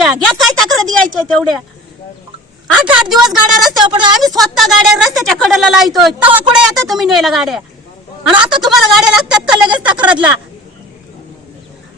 द्यायच्या घ्या काय तक्रार द्यायच्या तेवढ्या. आठ आठ दिवस गाड्या रस्त्यावर पडतात. आम्ही स्वतः गाड्या रस्त्याच्या कडेला लावतोय. तेव्हा कुठे येतात तुम्ही न्यायला गाड्या? आणि आता तुम्हाला गाड्या लागतात का लगेच तक्रारला?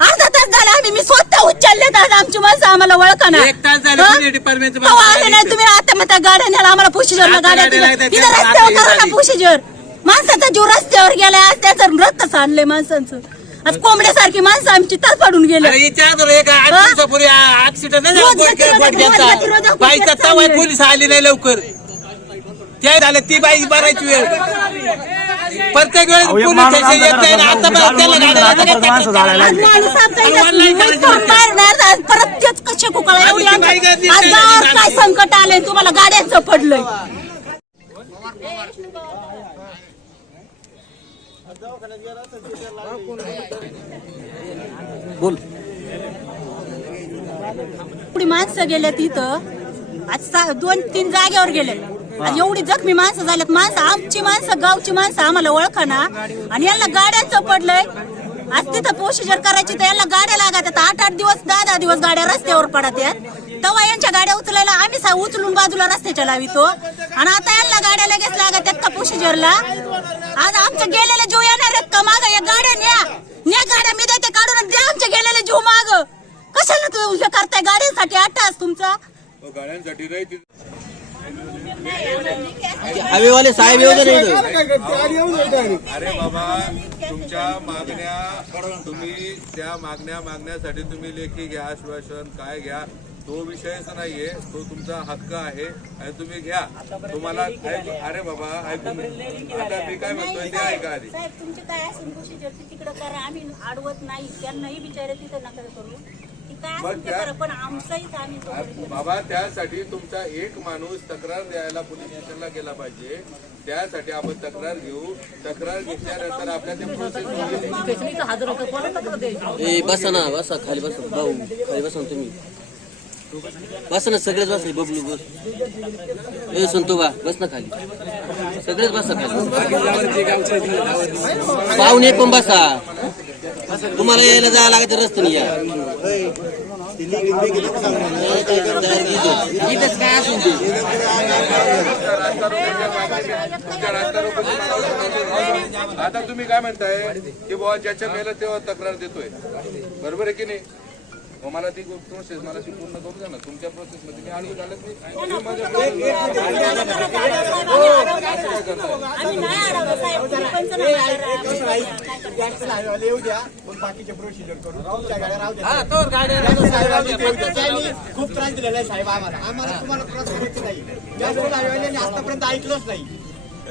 अर्धा तास झाला आम्ही मी स्वतः उचलले आज आमची माणसं आम्हाला ओळखा ना एक तास झाले? पुणे डिपार्टमेंटचं तेव्हा माणसं आले नाही तुम्ही आता मग त्या गाड्या न्यायला आम्हाला पुशीजरला गाड्या गाड्या दिल्या. लागतात, इथं त्याला रस्त्यावर आता करा ना झाली. पुशीजर माणसाचा जीव रस्त्यावर गेलाय आज त्याचं रक्त सांडले माणसांचं. आज कोंबड्यासारखी माणसं आमची तर पडून गेले अरे एक आठ हा? दिवसापूर्वी ऍक्सिडेंट नाही रोज झाला गतिरोधक- गोडक्याचा रोज गतिरोधक बाईचा चाललंय. पोलीस आली नाही लवकर ते झालं ती बाई भरायची वेळ प्रत्येक वेळेस अहो, एक पोलीस माणूस स्टेशन येत नाही ना. आता त्याला गाड्या माणसं जाळायला आज लागली. माणूस आमचा आणि इथं online करायचं नुसतं होतं. मारणार, आज परत तेच कुकळा एवढी आज गावावर झाली. काय संकट आलंय तुम्हाला गाड्यांचं पडलंय बोल. एवढी माणसं गेले तिथं आज सा- दोन तीन जागेवर गेले आज एवढी जखमी माणसं झाल्यात माणसं आमची माणसं गावची माणसं आम्हाला ओळखा ना. आणि यांना गाड्यांचं पडलंय आज तिथं प्रोसिजर करायची तर यांना गाड्या लागत आठ आठ दिवस दहा दहा दिवस गाड्या रस्त्यावर पडत आहेत. तेव्हा यांच्या गाड्या उचलायला आम्ही सा- उचलून बाजूला रस्त्याच्या लावितो. आणि आता यांना गाड्या लगेच लागत आहेत का प्रोसिजरला आज आमचं गेलेले जीव येणार आहेत का माग या गाड्या न्या गाड्या मी देते काढून द्या आमचे गेलेले जीव माग. कशाला तुम्ही हे करताय? गाड्यांसाठी तास तुमचा. हवेवाले साहेब येऊ दे अरे बाबा तुमच्या मागण्या तुम्ही त्या मागण्या मागण्यासाठी तुम्ही लेखी घ्या आश्वासन काय घ्या. तो विषयच नाहीये तो तुमचा हक्क आहे आणि तुम्ही घ्या. तुम्हाला अरे बाबा ऐकून आता मी काय म्हणतोय ते ऐका आधी. साहेब तुमची काय असेल ती तिकडे करा. आम्ही अडवत नाही त्यांनाही विचारा तिथं नका करू. ती काय असेल ते त्या- करा पण आमचंही आम्ही तो करू. बाबा त्यासाठी तुमचा एक माणूस तक्रार द्यायला पोलीस स्टेशनला गेला पाहिजे. त्यासाठी आपण तक्रार घेऊ. तक्रार घेतल्यानंतर आपल्या ते प्रोसेस ए बसा ना बसा खाली बसा. भाऊ खाली बसा ना तुम्ही. बस ना सगळेच बसले बबलू बस. ए संतोबा बस ना खाली. सगळेच बसा खाली. पाहुणे पण बसा. तुम्हाला यायला जायला लागायचं रस्ते नाही या. इथंच काय असून आता तुम्ही काय म्हणताय की बाबा ज्याच्या मेला तेव्हा तक्रार देतोय. बरोबर आहे की नाही? मग मला ती प्रोसेस मला ती पूर्ण करू द्या ना. तुमच्या प्रोसेस मध्ये मी अडवून आलंच नाही? येऊ द्या. पण बाकीचे प्रोसिजर करू तुमच्या गाड्या राहू द्या. हा, खूप त्रास दिलेला आहे साहेब आम्हाला. आम्हाला तुम्हाला त्रास होत नाही. आतापर्यंत ऐकलंच नाही.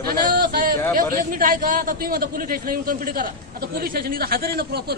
साहेब एक मिनिट ऐका. आता तुम्ही पोलीस स्टेशन येऊन कंप्लीट करा. आता पोलीस स्टेशन इथं हजर आहे ना प्रॉपर